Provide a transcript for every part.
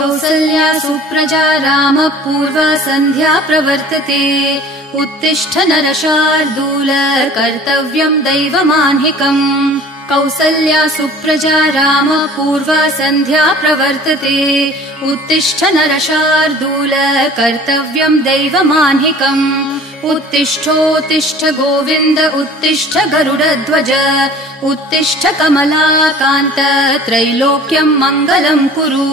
कौसल्या सुप्रजा रामः पूर्वा सन्ध्या प्रवर्तते उत्तिष्ठ नरशार्दूल कर्तव्यम् दैवमाह्निकम् कौसल्या सुप्रजा रामः पूर्वा सन्ध्या प्रवर्तते उत्तिष्ठ नरशार्दूल कर्तव्यम् दैवमाह्निकम् उत्तिष्ठोत्तिष्ठ गोविन्द उत्तिष्ठ गरुडध्वज उत्तिष्ठ कमलाकान्त त्रैलोक्यम् मङ्गलम् कुरु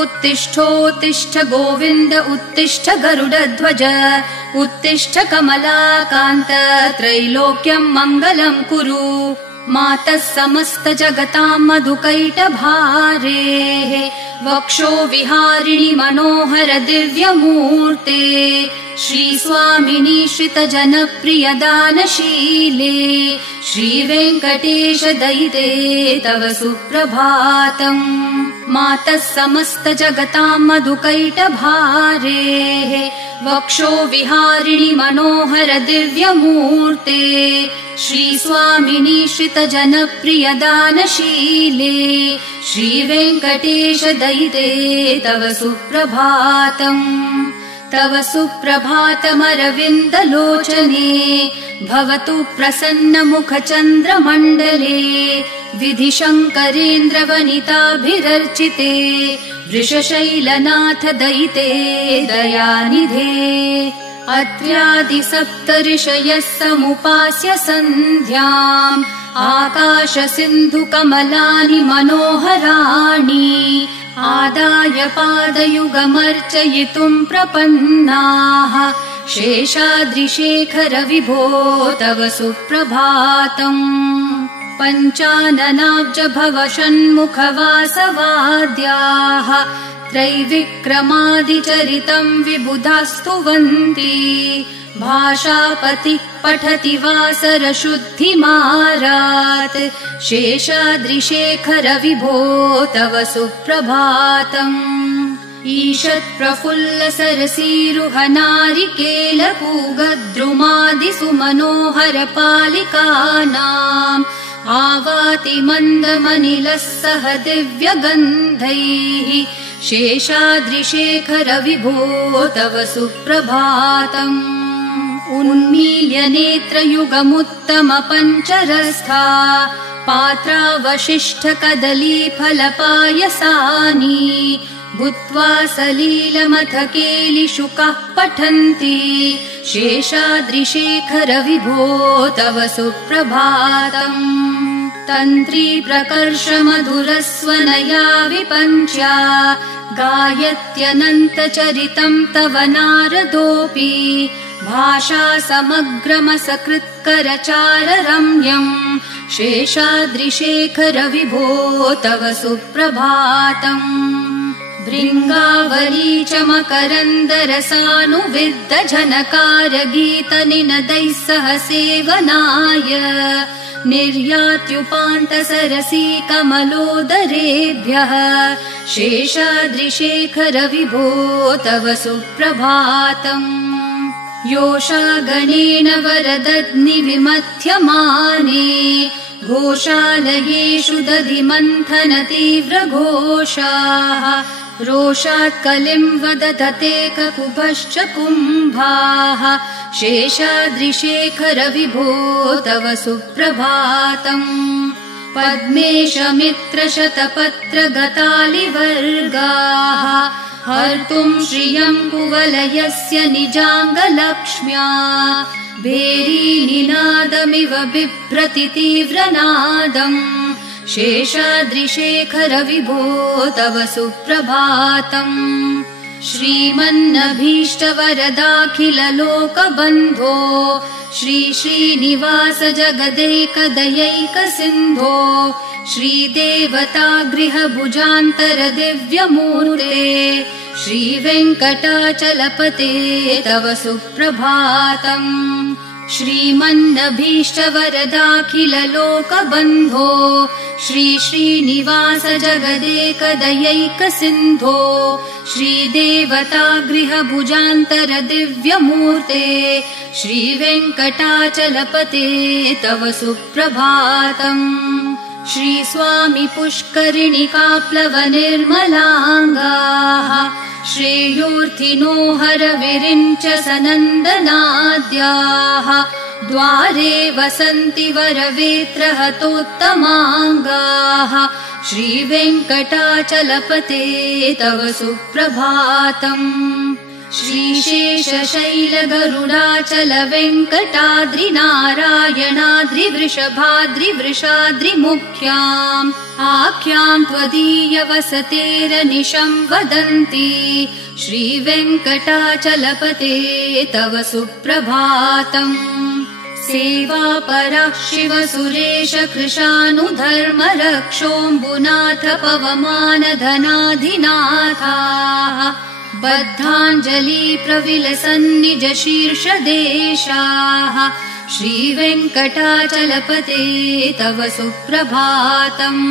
उत्तिष्ठोत्तिष्ठ गोविन्द उत्तिष्ठ गरुडध्वज उत्तिष्ठ कमलाकान्त त्रैलोक्यम् मङ्गलम् कुरु मातः समस्त जगताम् मधुकैटभारेः वक्षो विहारिणि मनोहर दिव्यमूर्ते श्रीस्वामिनि श्रितजनप्रिय दानशीले श्रीवेङ्कटेश दयिते तव सुप्रभातम् मातः समस्त जगताम् मधुकैटभारेः वक्षो विहारिणि मनोहर दिव्यमूर्ते श्रीस्वामिनि श्रितजनप्रिय दानशीले श्रीवेङ्कटेश दयिते तव सुप्रभातम् तव सुप्रभातमरविन्दलोचने भवतु प्रसन्नमुखचन्द्रमण्डले विधिशङ्करेन्द्रवनिताभिरर्चिते वृषशैलनाथ दयिते दयानिधे अत्र्यादिसप्तऋषयः समुपास्य सन्ध्याम् आकाश सिन्धुकमलानि मनोहराणि आदाय पादयुगमर्चयितुम् प्रपन्नाः शेषाद्रिशेखर विभो तव सुप्रभातम् पञ्चाननाब्ज भव षण्मुखवासवाद्याः त्रैविक्रमादिचरितम् विबुधास्तुवन्ति भाषापतिः पठति वासरशुद्धिमारात् शेषाद्रिशेखर विभो तव सुप्रभातम् ईषत्प्रफुल्ल सरसीरुहनारिकेलपूगद्रुमादिसुमनोहर पालिकानाम् आवाति मन्दमनिलः सह दिव्यगन्धैः शेषाद्रिशेखर विभो तव सुप्रभातम् उन्मील्य नेत्रयुगमुत्तम पञ्चरस्था पात्रावशिष्ठ कदलीफलपायसानि भूत्वा सलीलमथ केलिशुकाः पठन्ति शेषाद्रिशेखर विभो तव सुप्रभातम् तन्त्री प्रकर्ष मधुरस्वनया विपञ्च्या गायत्यनन्तचरितम् तव नारदोऽपि भाषा समग्रमसकृत्करचार रम्यम् शेषाद्रिशेखर विभो तव सुप्रभातम् भृङ्गावली च मकरन्दरसानुविद्ध झनकार गीतनिनदैः सह सेवनाय निर्यात्युपान्त सरसी कमलोदरेभ्यः शेषाद्रिशेखर विभो तव सुप्रभातम् योषागणेन वरदग्निविमथ्यमाने घोषालयेषु दधिमन्थन तीव्रघोषाः रोषात् कलिम् वदधते ककुभश्च कुम्भाः शेषाद्रिशेखर विभो तव सुप्रभातम् पद्मेशमित्रशतपत्रगतालिवर्गाः हर्तुम् श्रियम् कुवलयस्य निजाङ्गलक्ष्म्या भेरीनिनादमिव बिभ्रति तीव्रनादम् शेषाद्रिशेखर विभो तव सुप्रभातम् श्रीमन्नभीष्टवरदाखिललोकबन्धो श्री श्रीनिवास जगदैकदयैक सिन्धो श्रीदेवतागृहभुजान्तर दिव्यमूर्ते श्रीवेङ्कटाचलपते तव सुप्रभातम् श्रीमन्नभीष्टवरदाखिललोकबन्धो श्री श्रीनिवास जगदेकदयैक सिन्धो श्रीदेवतागृहभुजान्तर दिव्यमूर्ते श्रीवेङ्कटाचलपते तव सुप्रभातम् श्रीस्वामी पुष्करिणिकाप्लवनिर्मलाङ्गाः श्रेयोर्थिनो हरविरिञ्च सनन्दनाद्याः द्वारे वसन्ति वरवेत्रहतोत्तमाङ्गाः श्रीवेङ्कटाचलपते तव सुप्रभातम् श्रीशेषशैलगरुडाचल वेङ्कटाद्रिनारायणाद्रिवृषभाद्रिवृषाद्रिमुख्याम् आख्याम् त्वदीयवसतेरनिशम् वदन्ति श्रीवेङ्कटाचलपते तव सुप्रभातम् सेवापरः शिव सुरेश कृशानुधर्म रक्षोऽम्बुनाथ पवमानधनाधिनाथाः बद्धाञ्जलि प्रविलसन्निज शीर्षदेशाः श्रीवेङ्कटाचलपते तव सुप्रभातम्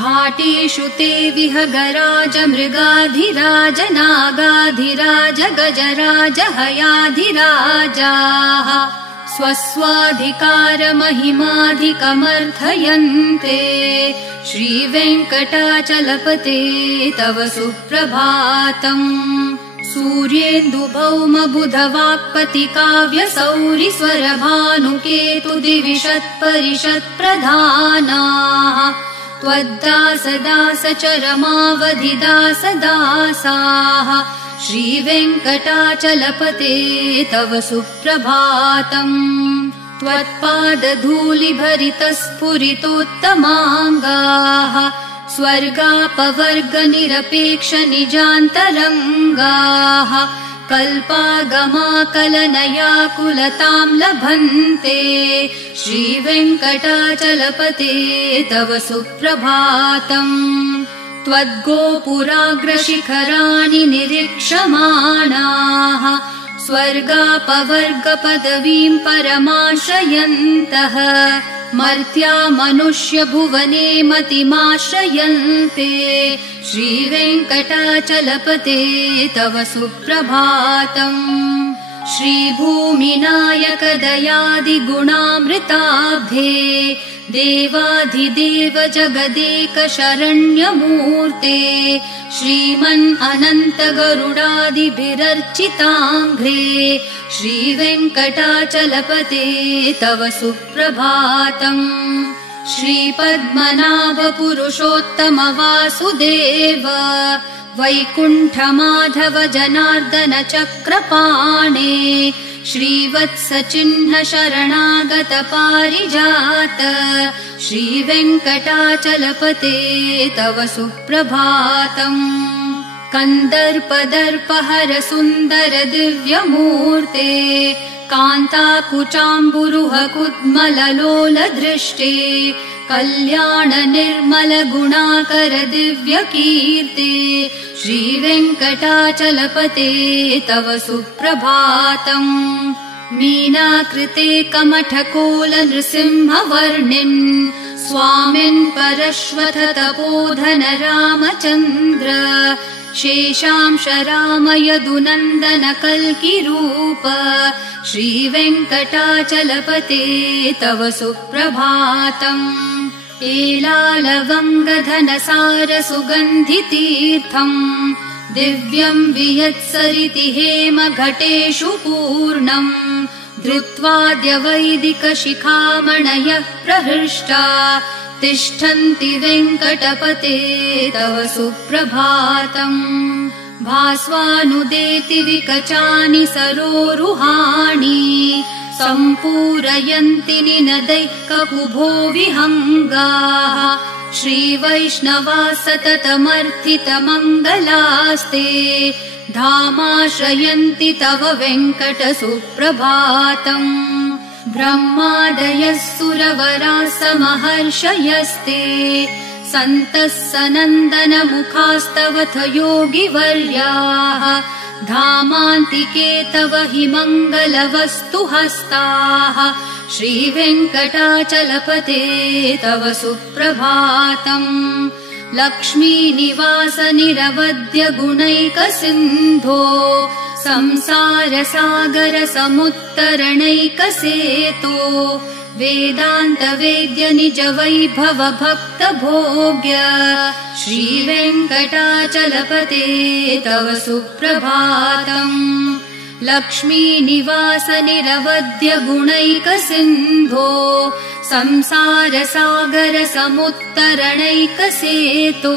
घाटेषु ते विहगराज मृगाधिराज नागाधिराज गजराज हयाधिराजाः स्वस्वाधिकारमहिमाधिकमर्थयन्ते श्रीवेङ्कटाचलपते तव सुप्रभातम् सूर्येन्दुभौमबुधवाक्पतिकाव्यसौरिस्वरभानुकेतुदिविषत्परिषत्प्रधानाः त्वद्दासदासचरमावधिदासदासाः श्रीवेङ्कटाचलपते तव सुप्रभातम् त्वत्पादधूलिभरितस्फुरितोत्तमाङ्गाः स्वर्गापवर्गनिरपेक्षनिजान्तरङ्गाः कल्पागमाकलनयाकुलताम् लभन्ते श्रीवेङ्कटाचलपते तव सुप्रभातम् त्वद्गोपुराग्रशिखराणि निरीक्षमाणाः स्वर्गापवर्गपदवीम् परमाश्रयन्तः मर्त्या मनुष्यभुवने मतिमाश्रयन्ते श्रीवेङ्कटाचलपते तव सुप्रभातम् श्रीभूमिनायक दयादिगुणामृताब्धे देवाधिदेव जगदेक शरण्यमूर्ते श्रीमन् अनन्त गरुडादिभिरर्चिताङ्घ्रे श्रीवेङ्कटाचलपते तव सुप्रभातम् श्रीपद्मनाभ पुरुषोत्तम वासुदेव वैकुण्ठमाधव जनार्दन चक्रपाणे श्रीवत्सचिह्न शरणागत पारिजात श्रीवेङ्कटाचलपते तव सुप्रभातम् कन्दर्पदर्पहर सुन्दर दिव्यमूर्ते कान्ताकुचाम्बुरुह कुड्मललोल दृष्टे कल्याण निर्मल गुणाकर दिव्यकीर्ते श्रीवेङ्कटाचलपते तव सुप्रभातम् मीनाकृते कमठकोल नृसिंहवर्णिन् स्वामिन् परश्वथ तपोधन रामचन्द्र शेषांश राम यदुनन्दन कल्किरूप श्रीवेङ्कटाचलपते तव सुप्रभातम् एलालवङ्गधनसार सुगन्धितीर्थम् दिव्यम् वियत्सरिति हेम घटेषु पूर्णम् धृत्वाद्य वैदिक शिखामणयः प्रहृष्टा तिष्ठन्ति वेङ्कटपते तव सुप्रभातम् भास्वानुदेति विकचानि सरोरुहाणि सम्पूरयन्ति निनदैः ककुभो विहङ्गाः श्रीवैष्णवा सततमर्थितमङ्गलास्ते धामाश्रयन्ति तव वेङ्कट सुप्रभातम् ब्रह्मादयः सुरवराः समहर्षयस्ते सन्तः सनन्दन मुखास्तवथ योगिवर्याः धामान्तिके तव हि मङ्गलवस्तु हस्ताः श्रीवेङ्कटाचलपते तव सुप्रभातम् लक्ष्मीनिवास निरवद्य गुणैकसिन्धो संसार सागर समुत्तरणैकसेतो वेदान्तवेद्य निज वैभव भक्त भोग्य श्रीवेङ्कटाचलपते तव सुप्रभातम् लक्ष्मी निवास निरवध्य गुणैक सिन्धो संसार सागर समुत्तरणैक सेतो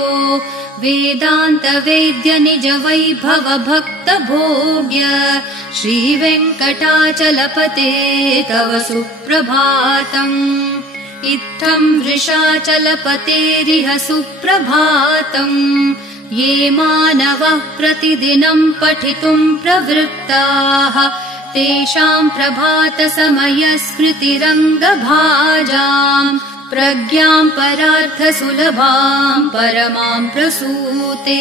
वेदान्त वेद्य निज वैभव भक्त भोग्य श्रीवेङ्कटाचलपते तव सुप्रभातम् इत्थं वृषाचलपतेरिह सुप्रभातम् ये मानवः प्रतिदिनं पठितुं प्रवृत्ताः तेषां प्रभातसमयस्मृतिरङ्गभाजाम् प्रज्ञां परार्थसुलभां परमां प्रसूते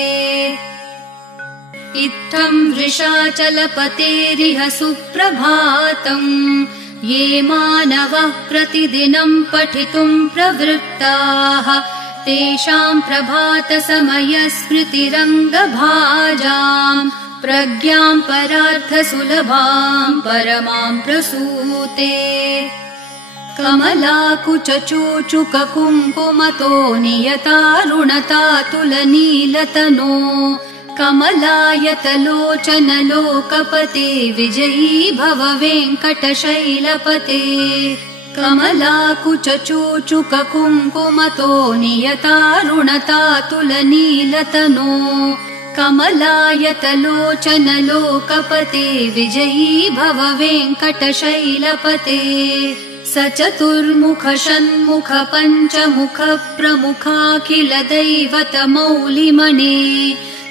इत्थं वृषाचलपतेरिह सुप्रभातम् ये मानवः प्रतिदिनं पठितुं प्रवृत्ताः तेषां प्रभातसमयस्मृतिरङ्गभाजाम् प्रज्ञां परार्थसुलभां परमां प्रसूते कमलाकुचूचुककुङ्कुमतो नियतारुणतातुलनीलतनो कमलायतलोचन लोकपते विजयी भव वेङ्कटशैलपते कमलाकुचूचुककुङ्कुमतो नियतारुणतातुलनीलतनो कमलायतलोचन लोकपते विजयी भव वेङ्कटशैलपते स चतुर्मुख षण्मुख पञ्चमुख प्रमुखाखिल दैवत मौलिमणे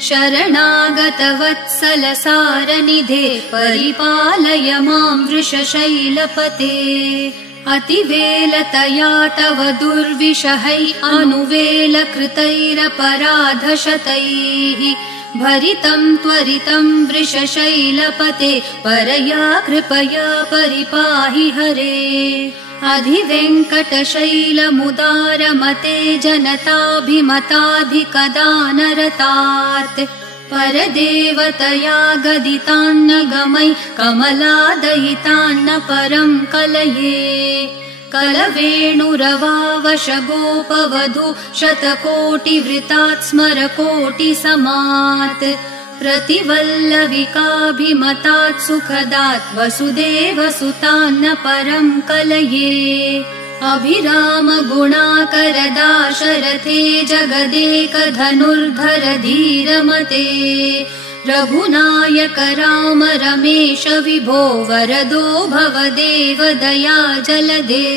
शरणागत वत्सल सारनिधे परिपालय मां वृषशैलपते अतिवेलतया तव दुर्विषहै अनुवेलकृतैरपराधशतैः भरितं त्वरितं वृषशैलपते परया कृपया परिपाहि हरे अधिवेङ्कटशैलमुदारमते जनताभिमताधिकदानरतात् परदेवतया गदितान्न गमै कमलादयितान्न परं कलये कलवेणुरवावश गोपवधू शतकोटिवृतात् स्मरकोटिसमात् प्रतिवल्लविकाभिमतात् सुखदात् वसुदेवसुतान्न परं कलये अभिराम गुणाकर दाशरथे जगदेकधनुर्धर धीरमते रघुनायक राम रमेश विभो वरदो भवदेव दया जलदे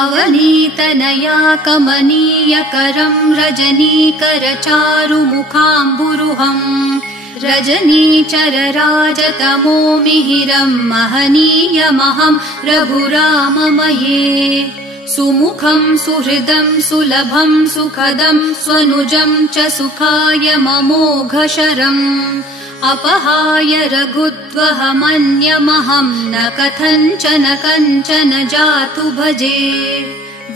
अवनीतनया कमनीयकरं रजनीकर चारुमुखाम्बुरुहम् रजनीचर राजतमो मिहिरं महनीयमहं रघुराममये सुमुखं सुहृदं सुलभं सुखदं स्वनुजं च सुखाय ममोघशरम् अपहाय रघुत्वहमन्यमहं न कथञ्चन कञ्चन जातु भजे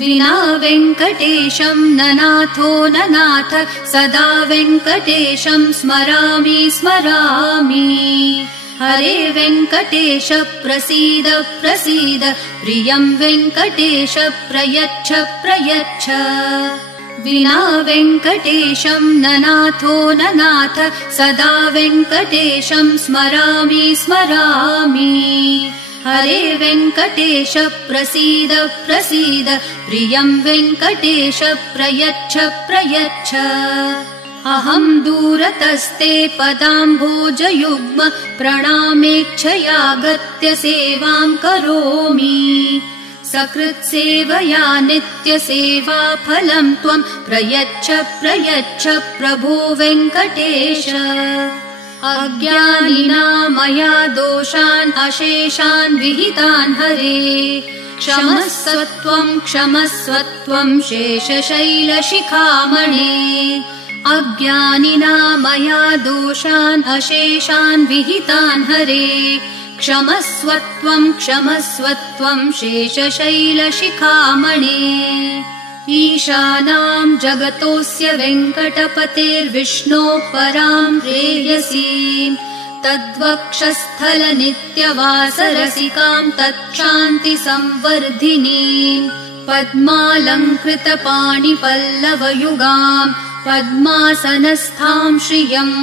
विना वेङ्कटेशं न नाथो न नाथ सदा वेङ्कटेशं स्मरामि स्मरामि हरे वेङ्कटेश प्रसीद प्रसीद प्रियं वेङ्कटेश प्रयच्छ प्रयच्छ विना वेङ्कटेशं न नाथो न नाथ सदा वेङ्कटेशं स्मरामि स्मरामि हरे वेङ्कटेश प्रसीद प्रसीद प्रियं वेङ्कटेश प्रयच्छ प्रयच्छ अहं दूरतस्ते पदाम्भोजयुग्म प्रणामेच्छयागत्य सेवां करोमि सकृत्सेवया नित्यसेवा फलं त्वं प्रयच्छ प्रयच्छ प्रभो वेङ्कटेश अज्ञानिना मया दोषान् अशेषान् विहितान् हरे क्षमस्व त्वं शेषशैलशिखामणे अज्ञानिना मया दोषान् अशेषान् विहितान् हरे क्षमस्व त्वं शेषशैलशिखामणे ईशानां जगतोऽस्य वेङ्कटपतेर्विष्णोः परां प्रेयसीं तद्वक्षस्थलनित्यवासरसिकाम् तच्छान्तिसंवर्धिनीम् पद्मालङ्कृतपाणिपल्लवयुगाम् पद्मासनस्थाम् श्रियम्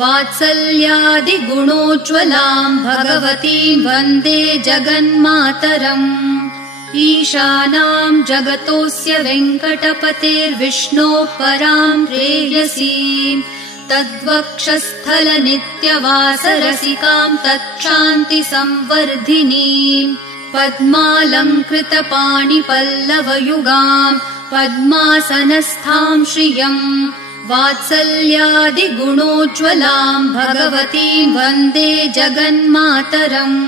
वात्सल्यादिगुणोज्ज्वलाम् भगवतीम् वन्दे जगन्मातरम् ईशानाम् जगतोऽस्य वेङ्कटपतेर्विष्णोः पराम् प्रेयसीम् तद्वक्षस्थलनित्यवासरसिकाम् तच्छान्तिसंवर्धिनीम् पद्मालङ्कृतपाणिपल्लवयुगाम् पद्मासनस्थाम् श्रियम् वात्सल्यादिगुणोज्ज्वलाम् भगवतीम् वन्दे जगन्मातरम्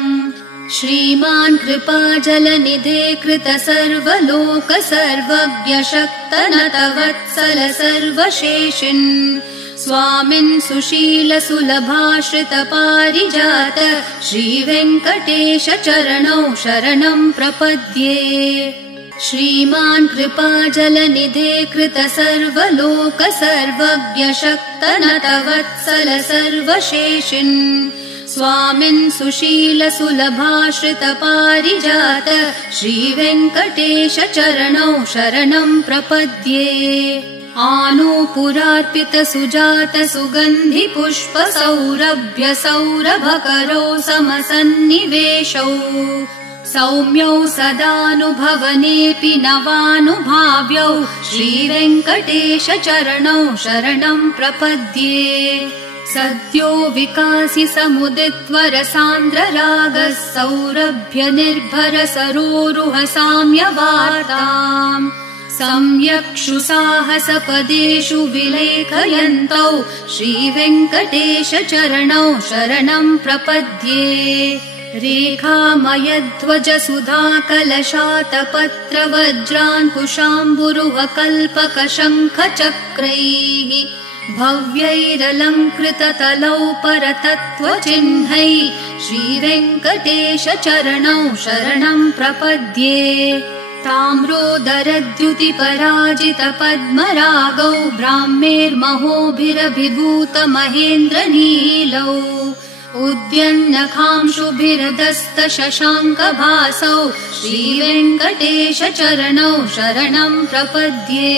श्रीमान् कृपाजलनिधे कृत सर्वलोक सर्वज्ञ शक्तनतवत्सल सर्वशेषिन् स्वामिन् सुशील सुलभाश्रित पारिजात श्रीवेङ्कटेश चरणौ शरणम् प्रपद्ये श्रीमान् कृपाजलनिधे कृत सर्वलोक सर्वज्ञ शक्तनतवत्सल सर्वशेषिन् स्वामिन् सुशील सुलभाश्रित पारिजात श्रीवेङ्कटेश चरणौ शरणम् प्रपद्ये आनूपुरार्पित सुजात सुगन्धि पुष्प सौरभ्य सौरभकरौ समसन्निवेशौ सौम्यौ सदानुभवनेऽपि नवानुभाव्यौ श्रीवेङ्कटेश चरणौ शरणम् प्रपद्ये सद्यो विकासि समुदित्वर सान्द्र रागः सौरभ्य निर्भर सरोरुह साम्यवार्ताम् सम्यक्षु साहसपदेषु विलेखयन्तौ श्रीवेङ्कटेश चरणौ शरणम् प्रपद्ये रेखामयध्वज सुधाकलशातपत्र वज्राङ्कुशाम्बुरुह कल्पक शङ्ख चक्रैः भव्यैरलङ्कृत तलौ परतत्त्वचिह्नैः श्रीवेङ्कटेश चरणौ शरणम् प्रपद्ये ताम्रोदरद्युति पराजित पद्मरागौ ब्राह्मेर्महोभिरभिभूत महेन्द्र नीलौ उद्यन्नखांशुभिरदस्त शशाङ्क भासौ श्रीवेङ्कटेश चरणौ शरणम् प्रपद्ये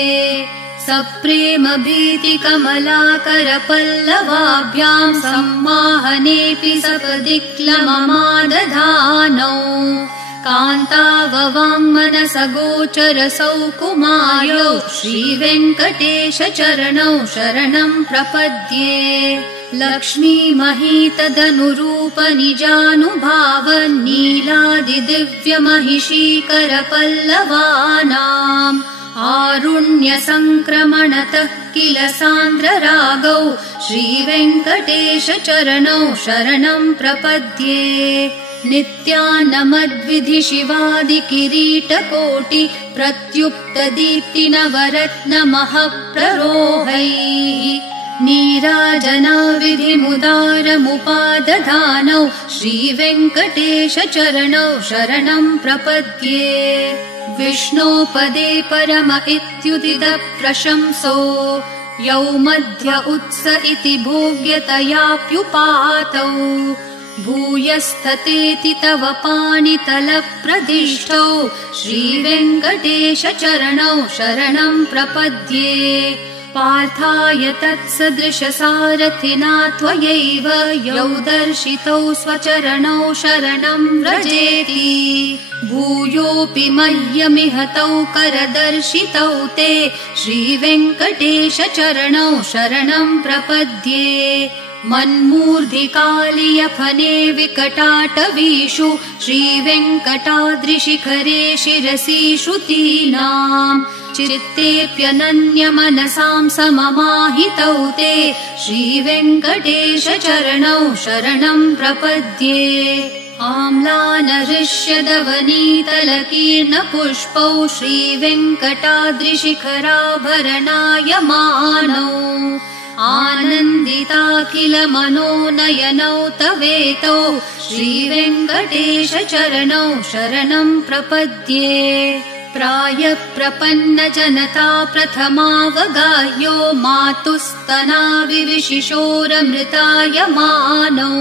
सप्रेम भीति कमलाकर पल्लवाभ्याम् सम्माहनेऽपि सपदि क्लममादधानौ कान्ताववाङ्मनस गोचर सौकुमार्यौ श्रीवेङ्कटेश चरणौ शरणम् प्रपद्ये लक्ष्मी महीतदनुरूप निजानुभाव नीलादिदिव्य महिषीकर पल्लवानाम् आरुण्य संक्रमणतः किल सान्द्र रागौ श्रीवेङ्कटेश चरणौ शरणम् प्रपद्ये नित्यानमद्विधि शिवादि किरीटकोटि प्रत्युक्त दीप्ति नवरत्न महप्ररोहैः नीराजना विधिमुदारमुपादधानौ श्रीवेङ्कटेश चरणौ शरणम् प्रपद्ये विष्णोपदे परम इत्युदित प्रशंसो यौ मध्य उत्स इति भोग्यतयाप्युपातौ भूयस्ततेति तव पाणितलप्रदिष्टौ श्रीवेङ्कटेश चरणौ शरणम् प्रपद्ये पार्थाय तत्सदृश सारथिना त्वयैव यौ दर्शितौ स्वचरणौ शरणम् व्रजेति भूयोऽपि मह्यमिहतौ करदर्शितौ ते श्रीवेङ्कटेश चरणौ शरणम् प्रपद्ये मन्मूर्धिकालियफने विकटाटवीषु श्रीवेङ्कटाद्रिशिखरे शिरसि श्रुतीनाम् चित्तेऽप्यनन्यमनसाम् सममाहितौ ते श्रीवेङ्कटेश चरणौ शरणम् प्रपद्ये आम्लानहृष्यदवनीतलकीर्णपुष्पौ श्रीवेङ्कटाद्रिशिखराभरणायमानौ आनन्दिताखिल मनोनयनौ तवेतौ श्रीवेङ्कटेश चरणौ शरणम् प्रपद्ये प्रायप्रपन्नजनता प्रथमावगाह्यो मातुस्तनाविविशिशोरमृतायमानौ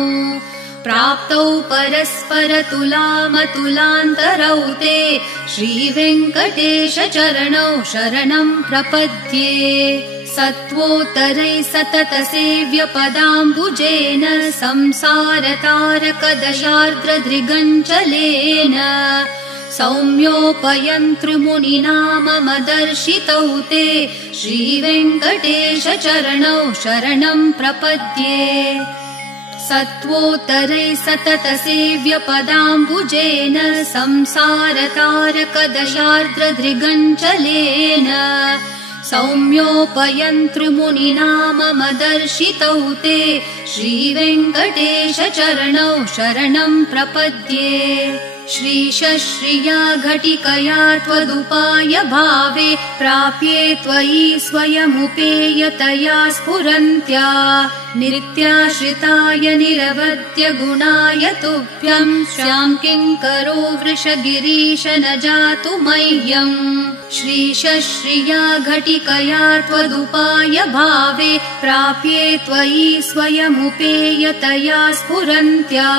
प्राप्तौ परस्परतुलामतुलान्तरौ ते श्रीवेङ्कटेशचरणौ शरणं प्रपद्ये सत्वोत्तरैः सततसेव्यपदाम्बुजेन संसारतारकदशार्द्रदृगञ्चलेन सौम्योपयन्तृमुनिना मम दर्शितौ ते श्रीवेङ्कटेशचरणौ शरणं प्रपद्ये सत्वोत्तरैः सततसेव्यपदाम्बुजेन संसारतारकदशार्द्रदृगञ्चलेन सौम्योपयन्तृमुनिना मम दर्शितौ ते श्रीवेङ्कटेशचरणौ शरणं प्रपद्ये श्रीशश्रिया घटिकया त्वदुपाय भावे प्राप्ये त्वयि स्वयमुपेयतया स्फुरन्त्या नित्याश्रिताय निरवद्य गुणाय तुभ्यं श्यां किङ्करो वृषगिरीश न जातु मह्यम् श्रीशश्रिया घटिकया त्वदुपाय भावे प्राप्ये त्वयि स्वयमुपेयतया स्फुरन्त्या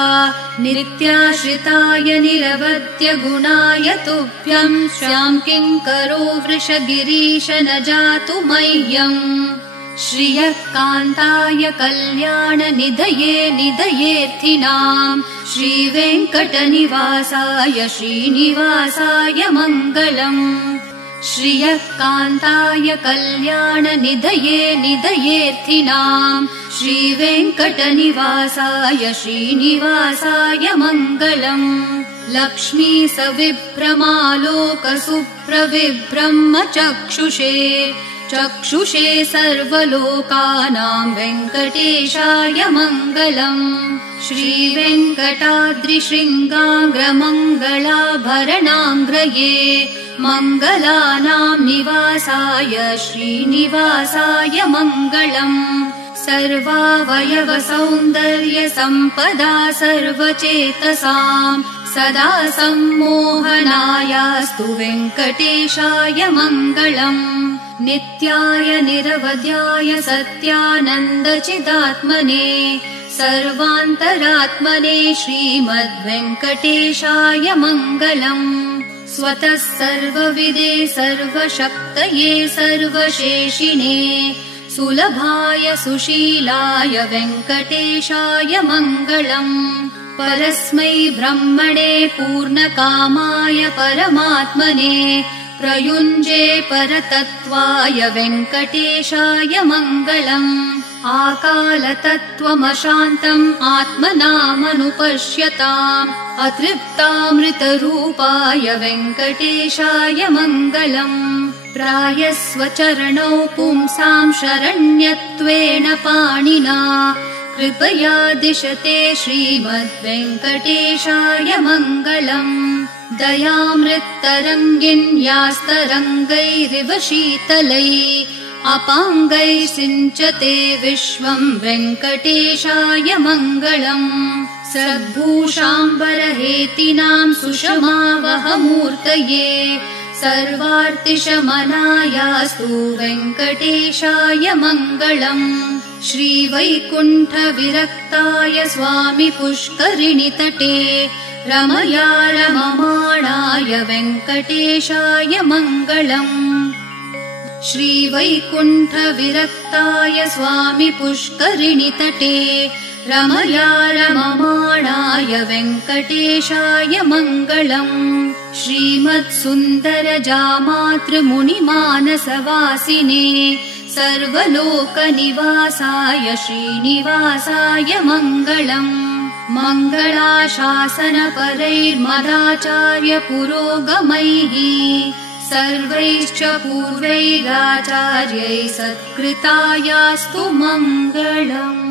नित्याश्रिताय निरवद्य गुणाय तुभ्यं श्यां किङ्करो वृषगिरीश न जातु मह्यम् श्रियः कान्ताय कल्याणनिधये निधयेऽर्थिनाम् श्रीवेङ्कटनिवासाय श्रीनिवासाय मङ्गलम् श्रियः कान्ताय कल्याणनिधये निधयेऽर्थिनाम् श्रीवेङ्कटनिवासाय श्रीनिवासाय मङ्गलम् लक्ष्मी सविभ्रमालोकसुप्रविभ्रह्मचक्षुषे चक्षुषे सर्वलोकानां वेङ्कटेशाय मङ्गलम् श्रीवेङ्कटाद्रिशृङ्गाग्रमङ्गलाभरणाङ्ग्रये मङ्गलानां निवासाय श्रीनिवासाय मङ्गलम् सर्वावयवसौन्दर्यसम्पदा सर्वचेतसां सदा सम्मोहनायास्तु वेङ्कटेशाय मङ्गलम् नित्याय निरवध्याय सत्यानन्दचिदात्मने सर्वान्तरात्मने श्रीमद्वेङ्कटेशाय मङ्गलम् स्वतः सर्वविदे सर्वशक्तये सर्वशेषिणे सुलभाय सुशीलाय वेङ्कटेशाय मङ्गलम् परस्मै ब्रह्मणे पूर्णकामाय परमात्मने प्रयुञ्जे परतत्त्वाय वेङ्कटेशाय मङ्गलम् आकालतत्त्वमशान्तम् आत्मनामनुपश्यताम् अतृप्तामृतरूपाय वेङ्कटेशाय मङ्गलम् प्रायस्वचरणौ पुंसां शरण्यत्वेन पाणिना कृपया दिशते श्रीमद्वेङ्कटेशाय मङ्गलम् दयामृत्तरङ्गिन्यास्तरङ्गैरिव शीतलैः अपाङ्गैः सिञ्चते विश्वं वेङ्कटेशाय मङ्गलम् सद्भूषाम्बरहेतिनां सुषमावहमूर्तये सर्वार्तिशमनायास्तु वेङ्कटेशाय मङ्गलम् श्रीवैकुण्ठविरक्ताय स्वामि पुष्करिणितटे रमया रममाणाय वेङ्कटेशाय मङ्गलम् श्रीवैकुण्ठविरक्ताय स्वामि पुष्करिणितटे रमया रममाणाय वेङ्कटेशाय मङ्गलम् श्रीमत्सुन्दरजामातृमुनिमानसवासिने सर्वलोकनिवासाय श्रीनिवासाय मङ्गलम् मङ्गलाशासनपरैर्मदाचार्य पुरोगमैः सर्वैश्च पूर्वैराचार्यैः सत्कृतायास्तु मङ्गलम्।